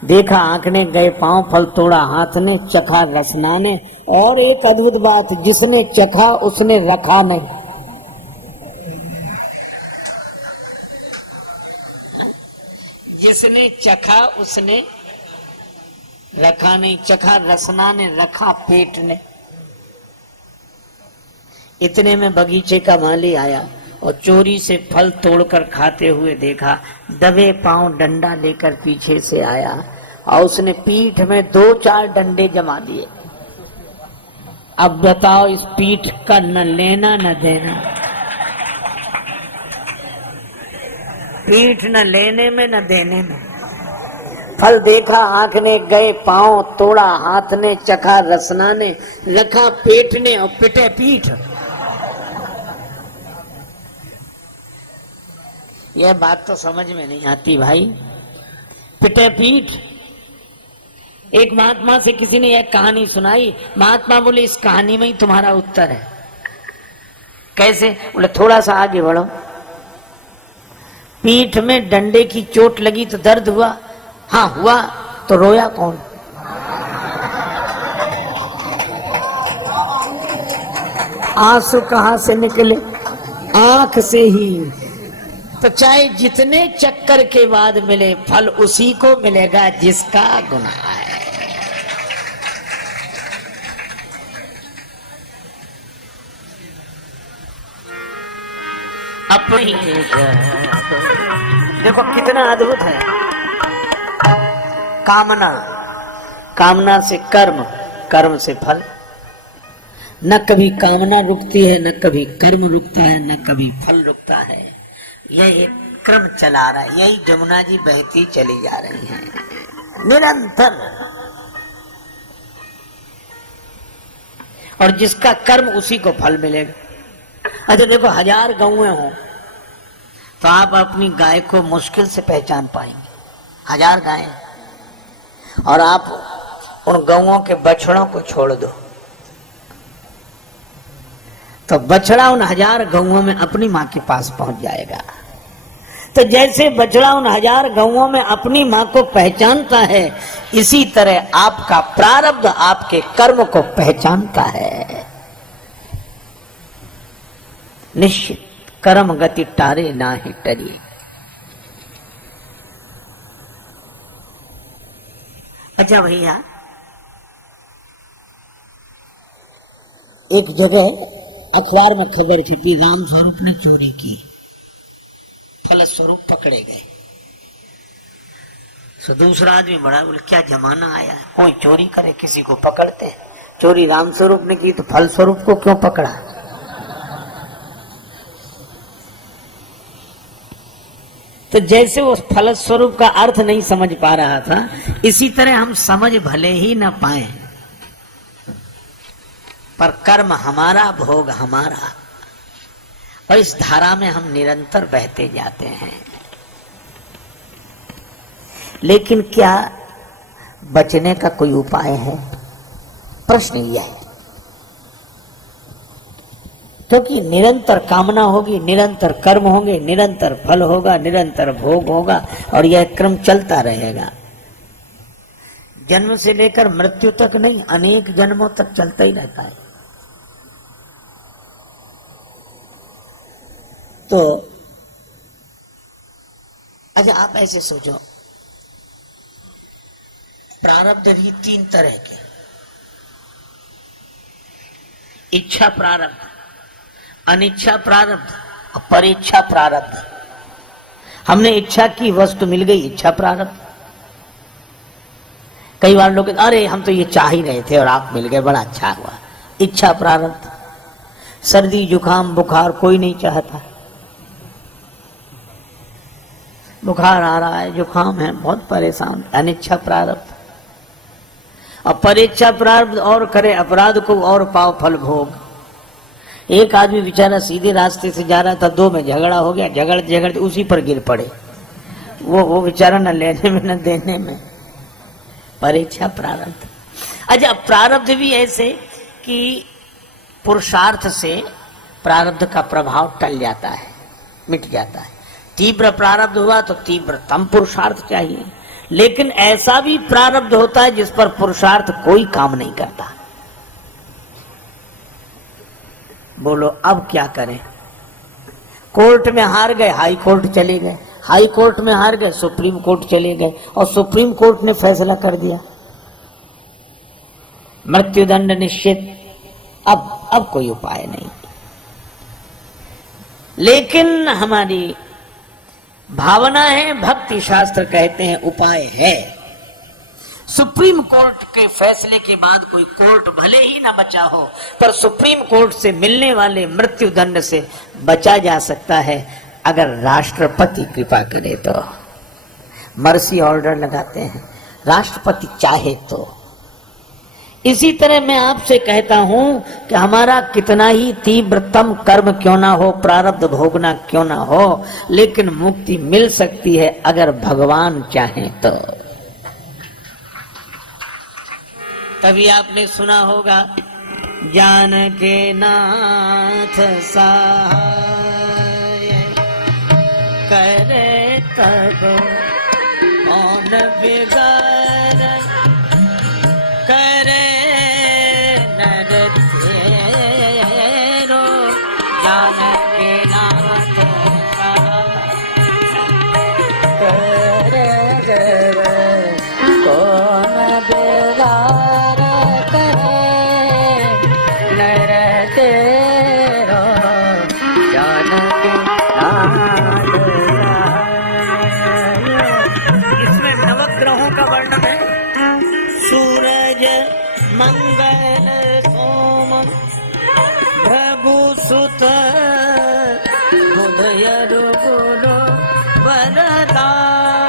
देखा आंख ने, गए पांव, फल तोड़ा हाथ ने, चखा रसना ने। और एक अद्भुत बात, जिसने चखा उसने रखा नहीं। जिसने चखा उसने रखा नहीं, चखा रसना ने, रखा पेट ने। इतने में बगीचे का माली आया और चोरी से फल तोड़कर खाते हुए देखा। दबे पांव डंडा लेकर पीछे से आया और उसने पीठ में 2-4 डंडे जमा दिए। अब बताओ इस पीठ का न लेना न देना। पीठ न लेने में न देने में। फल देखा आंख ने, गए पांव, तोड़ा हाथ ने, चखा रसना ने, रखा पेट ने और पिटे पीठ। यह बात तो समझ में नहीं आती भाई। पिटे पीठ। एक महात्मा से किसी ने यह कहानी सुनाई। महात्मा बोले इस कहानी में ही तुम्हारा उत्तर है। कैसे? बोले थोड़ा सा आगे बढ़ो। पीठ में डंडे की चोट लगी तो दर्द हुआ? हाँ हुआ। तो रोया कौन? आंसू कहां से निकले? आंख से ही। तो चाहे जितने चक्कर के बाद मिले, फल उसी को मिलेगा जिसका गुनाह है। अपनी देखो कितना अद्भुत है। कामना, कामना से कर्म, कर्म से फल। न कभी कामना रुकती है, न कभी कर्म रुकता है, न कभी फल रुकता है। यह एक क्रम चला रहा है। यही जमुना जी बहती चली जा रही है निरंतर। और जिसका कर्म उसी को फल मिलेगा। अच्छा देखो, 1000 गौएं हो तो आप अपनी गाय को मुश्किल से पहचान पाएंगे। 1000 गायें, और आप उन गौओं के बछड़ों को छोड़ दो तो बछड़ा उन 1000 गौओं में अपनी मां के पास पहुंच जाएगा। तो जैसे बछड़ा उन 1000 गौओं में अपनी मां को पहचानता है, इसी तरह आपका प्रारब्ध आपके कर्म को पहचानता है। निश्चित कर्म गति टारे ना ही टरी। अच्छा भैया, एक जगह अखबार में खबर छपी, राम स्वरूप ने चोरी की, फलस्वरूप पकड़े गए। तो दूसरा आदमी बड़ा बोले क्या जमाना आया, कोई चोरी करे किसी को पकड़ते हैं। चोरी राम स्वरूप ने की तो फलस्वरूप को क्यों पकड़ा? तो जैसे वो फल स्वरूप का अर्थ नहीं समझ पा रहा था, इसी तरह हम समझ भले ही न पाए, पर कर्म हमारा, भोग हमारा, और इस धारा में हम निरंतर बहते जाते हैं। लेकिन क्या बचने का कोई उपाय है? प्रश्न यह है। क्योंकि निरंतर कामना होगी, निरंतर कर्म होंगे, निरंतर फल होगा, निरंतर भोग होगा, और यह क्रम चलता रहेगा। जन्म से लेकर मृत्यु तक नहीं, अनेक जन्मों तक चलता ही रहता है। तो अच्छा आप ऐसे सोचो, प्रारब्ध भी 3 तरह के, इच्छा प्रारब्ध, अनिच्छा प्रारब्ध और परेच्छा प्रारब्ध। हमने इच्छा की, वस्तु मिल गई, इच्छा प्रारब्ध। कई बार लोग अरे हम तो ये चाह ही रहे थे और आप मिल गए, बड़ा अच्छा हुआ, इच्छा प्रारब्ध। सर्दी जुकाम बुखार कोई नहीं चाहता, बुखार आ रहा है, जुकाम है, बहुत परेशान, अनिच्छा प्रारब्ध। और परेच्छा प्रारब्ध और करे अपराध को और पाव फल भोग। एक आदमी बेचारा सीधे रास्ते से जा रहा था, 2 में झगड़ा हो गया, झगड़ते झगड़ते उसी पर गिर पड़े। वो बेचारा न लेने में न देने में, परेच्छा प्रारब्ध। अच्छा प्रारब्ध भी ऐसे कि पुरुषार्थ से प्रारब्ध का प्रभाव टल जाता है। मिट जाता है। तीव्र प्रारब्ध हुआ तो तीव्रतम पुरुषार्थ चाहिए, लेकिन ऐसा भी प्रारब्ध होता है जिस पर पुरुषार्थ कोई काम नहीं करता। बोलो अब क्या करें? कोर्ट में हार गए, हाई कोर्ट चले गए, हाई कोर्ट में हार गए, सुप्रीम कोर्ट चले गए, और सुप्रीम कोर्ट ने फैसला कर दिया मृत्युदंड निश्चित। अब कोई उपाय नहीं। लेकिन हमारी भावना है, भक्ति शास्त्र कहते हैं उपाय है। सुप्रीम कोर्ट के फैसले के बाद कोई कोर्ट भले ही ना बचा हो, पर सुप्रीम कोर्ट से मिलने वाले मृत्यु दंड से बचा जा सकता है अगर राष्ट्रपति कृपा करे तो। मर्सी ऑर्डर लगाते हैं, राष्ट्रपति चाहे तो। इसी तरह मैं आपसे कहता हूं कि हमारा कितना ही तीव्रतम कर्म क्यों ना हो, प्रारब्ध भोगना क्यों ना हो, लेकिन मुक्ति मिल सकती है अगर भगवान चाहे तो। तभी आपने सुना होगा, जानके नाथ सहाय करे तब कौन बिगाड़, करे नर तेरो, जानके नाथ करे कौन बिगाड़, करे नर तेरो, जानकी नाथ सहाय। इसमें नवग्रहों का वर्णन है। सूरज मंगल सोम भृगु सुत बुध यरु गुरु वरदायक,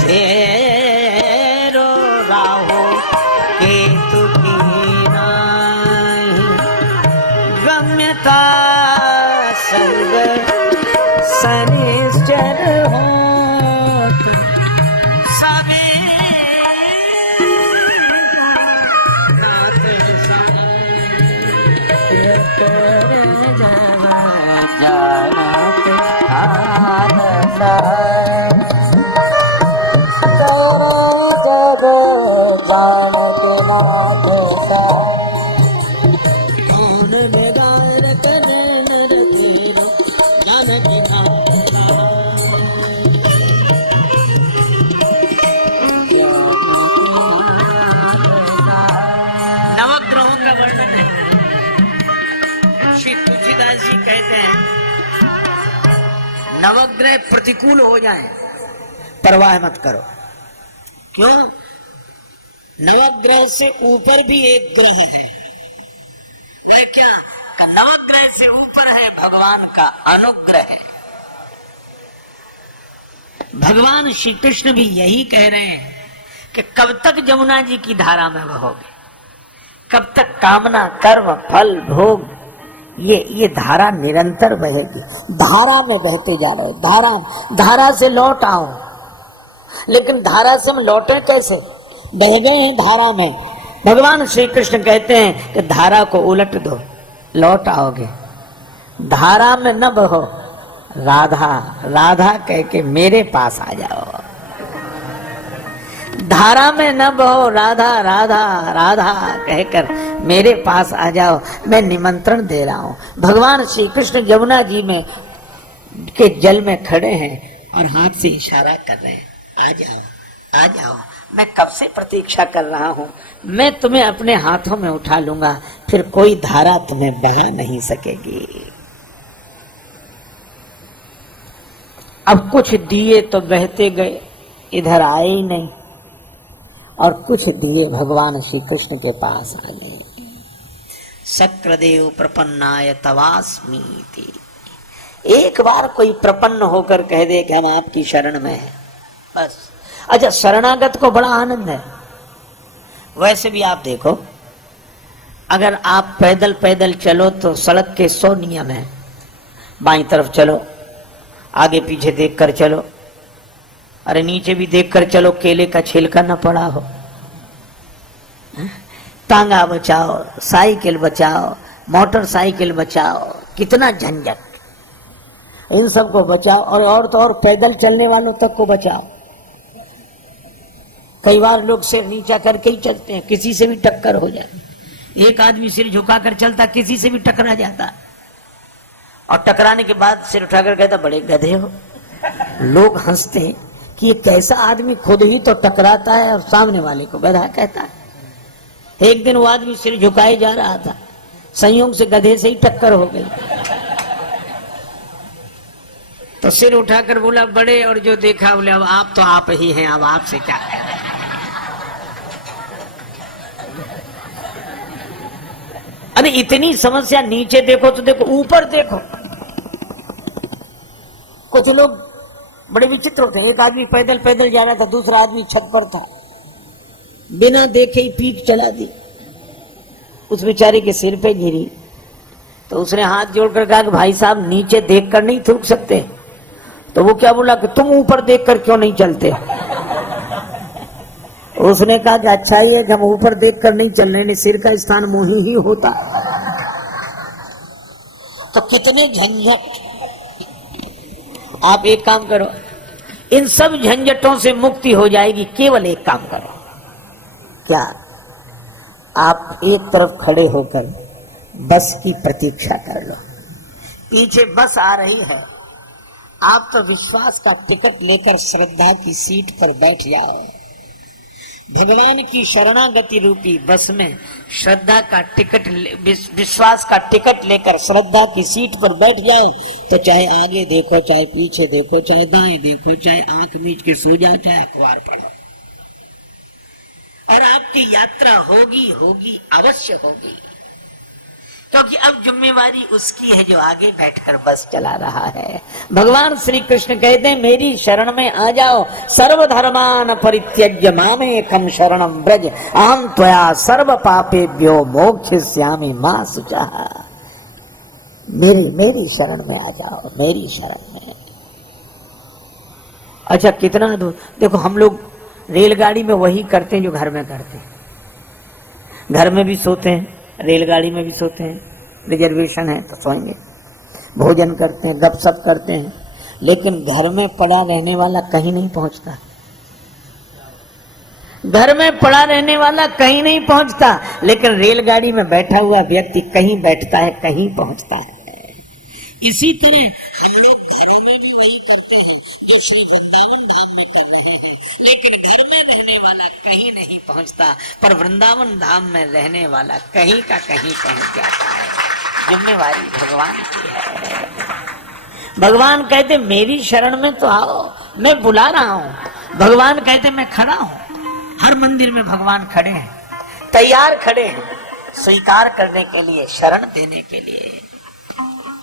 तेरो राहु केतु की नाहि, गम्यता संग शनिश्चर होत, सबे जानत हाथ सहाय, तेरे जग जानत नाथ सहाय। कौन बेगार करे नर तेरो, जानकी नाथ सहाय। नवग्रहों का वर्णन है। श्री तुलसीदास जी कहते हैं, नवग्रह प्रतिकूल हो जाए परवाह मत करो। क्यों? नवग्रह से ऊपर भी एक ग्रह है। क्या? नवग्रह से ऊपर है भगवान का अनुग्रह है। भगवान श्री कृष्ण भी यही कह रहे हैं कि कब तक जमुना जी की धारा में बहोगे, कब तक कामना कर्म फल भोग, ये धारा निरंतर बहेगी। धारा में बहते जा रहे हो, धारा से लौट आओ। लेकिन धारा से हम लौटे कैसे? बह गए हैं धारा में। भगवान श्री कृष्ण कहते हैं कि धारा को उलट दो, लौट आओगे। धारा में न बहो, राधा राधा कह के मेरे पास आ जाओ। धारा में न बहो, राधा राधा राधा कहकर मेरे पास आ जाओ। मैं निमंत्रण दे रहा हूं। भगवान श्री कृष्ण यमुना जी में के जल में खड़े हैं और हाथ से इशारा कर रहे हैं, आ जाओ आ जाओ। मैं कब से प्रतीक्षा कर रहा हूं। मैं तुम्हें अपने हाथों में उठा लूंगा, फिर कोई धारा तुम्हें बहा नहीं सकेगी। अब कुछ दिए तो बहते गए, इधर आए ही नहीं, और कुछ दिए भगवान श्री कृष्ण के पास आ गए। शक्रदेव प्रपन्नाय तवास्मीति। एक बार कोई प्रपन्न होकर कह दे कि हम आपकी शरण में हैं, बस। अच्छा, शरणागत को बड़ा आनंद है। वैसे भी आप देखो, अगर आप पैदल पैदल चलो तो सड़क के 100 नियम है। बाईं तरफ चलो, आगे पीछे देखकर चलो, अरे नीचे भी देखकर चलो, केले का छिलका न पड़ा हो। तांगा बचाओ, साइकिल बचाओ, मोटरसाइकिल बचाओ, कितना झंझट। इन सबको बचाओ, और तो और पैदल चलने वालों तक को बचाओ। कई बार लोग सिर नीचा करके ही चलते हैं, किसी से भी टक्कर हो जाए। एक आदमी सिर झुकाकर चलता, किसी से भी टकरा जाता, और टकराने के बाद सिर उठाकर कहता बड़े गधे हो। लोग हंसते हैं कि ये कैसा आदमी खुद ही तो टकराता है और सामने वाले को गधा कहता है। एक दिन वो आदमी सिर झुकाए जा रहा था, संयोग से गधे से ही टक्कर हो गई, तो सिर उठाकर बोला बड़े, और जो देखा बोले अब आप तो आप ही हैं, अब आपसे क्या है। अरे इतनी समस्या, नीचे देखो तो देखो, ऊपर देखो। कुछ लोग बड़े विचित्र होते हैं। एक आदमी पैदल पैदल जा रहा था, दूसरा आदमी छत पर था, बिना देखे ही पीठ चला दी, उस बेचारे के सिर पे गिरी। तो उसने हाथ जोड़कर कहा कि भाई साहब नीचे देखकर नहीं थूक सकते। तो वो क्या बोला कि तुम ऊपर देखकर क्यों नहीं चलते। उसने कहा कि अच्छा ये जब ऊपर देखकर नहीं चलने ने सिर का स्थान मुंह ही होता। तो कितने झंझट। आप एक काम करो, इन सब झंझटों से मुक्ति हो जाएगी। केवल एक काम करो, क्या आप एक तरफ खड़े होकर बस की प्रतीक्षा कर लो। पीछे बस आ रही है, आप तो विश्वास का टिकट लेकर श्रद्धा की सीट पर बैठ जाओ। भगवान की शरणागति रूपी बस में श्रद्धा का टिकट, विश्वास का टिकट लेकर श्रद्धा की सीट पर बैठ जाओ। तो चाहे आगे देखो, चाहे पीछे देखो, चाहे दाएं देखो, चाहे आंख मीच के सो जाओ, चाहे अखबार पढ़ो, और आपकी यात्रा होगी होगी अवश्य होगी। क्योंकि अब जिम्मेवारी उसकी है जो आगे बैठकर बस चला रहा है। भगवान श्री कृष्ण कहते हैं मेरी शरण में आ जाओ। सर्वधर्मान परित्यज्य मामेकं शरणं व्रज अहं त्वया सर्व पापेभ्यो मोक्षयिष्यामि मा शुचः। मेरी शरण में आ जाओ, मेरी शरण में। अच्छा कितना दूर देखो, हम लोग रेलगाड़ी में वही करते हैं जो घर में करते हैं। घर में भी सोते हैं, रेलगाड़ी में भी सोते हैं, रिजर्वेशन है तो सोएंगे, भोजन करते हैं, गपशप करते हैं, लेकिन घर में पड़ा रहने वाला कहीं नहीं पहुंचता। घर में पड़ा रहने वाला कहीं नहीं पहुंचता, लेकिन रेलगाड़ी में बैठा हुआ व्यक्ति कहीं बैठता है, कहीं पहुंचता है। इसी तरह हम लोग घरों में भी वही करते हैं जो श्री वृंदावन धाम में कर रहे हैं, लेकिन घर में रहने वाला कहीं नहीं पहुंचता, पर वृंदावन धाम में रहने वाला कहीं का कहीं पहुंच जाता है। जिम्मेवारी भगवान की है। भगवान कहते मेरी शरण में तो आओ, मैं बुला रहा हूं। भगवान कहते मैं खड़ा हूं। हर मंदिर में भगवान खड़े हैं, तैयार खड़े हैं स्वीकार करने के लिए, शरण देने के लिए।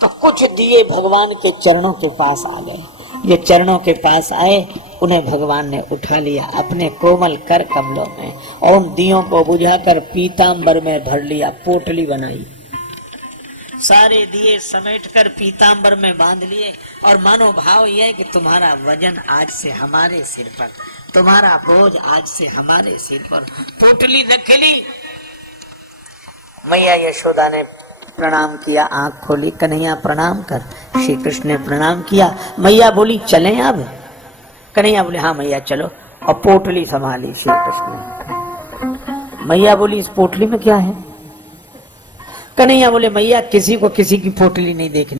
तो कुछ दिए भगवान के चरणों के पास आ गए। ये चरणों के पास आए, उन्हें भगवान ने उठा लिया अपने कोमल कर कमलों में, और उन दियों को बुझाकर पीतांबर में भर लिया, पोटली बनाई, सारे दिए समेटकर पीतांबर में बांध लिए। और मानो भाव यह है कि तुम्हारा वजन आज से हमारे सिर पर, तुम्हारा बोझ आज से हमारे सिर पर। पोटली रख ली, मैया यशोदा ने प्रणाम किया, आंख खोली, कन्हैया प्रणाम कर। श्री कृष्ण ने प्रणाम किया। मैया बोली चलें अब? कन्हैया बोले हाँ मैया चलो, और पोटली संभाली श्री कृष्ण ने। मैया बोली इस पोटली में क्या है? कन्हैया बोले मैया किसी को किसी की पोटली नहीं देखनी।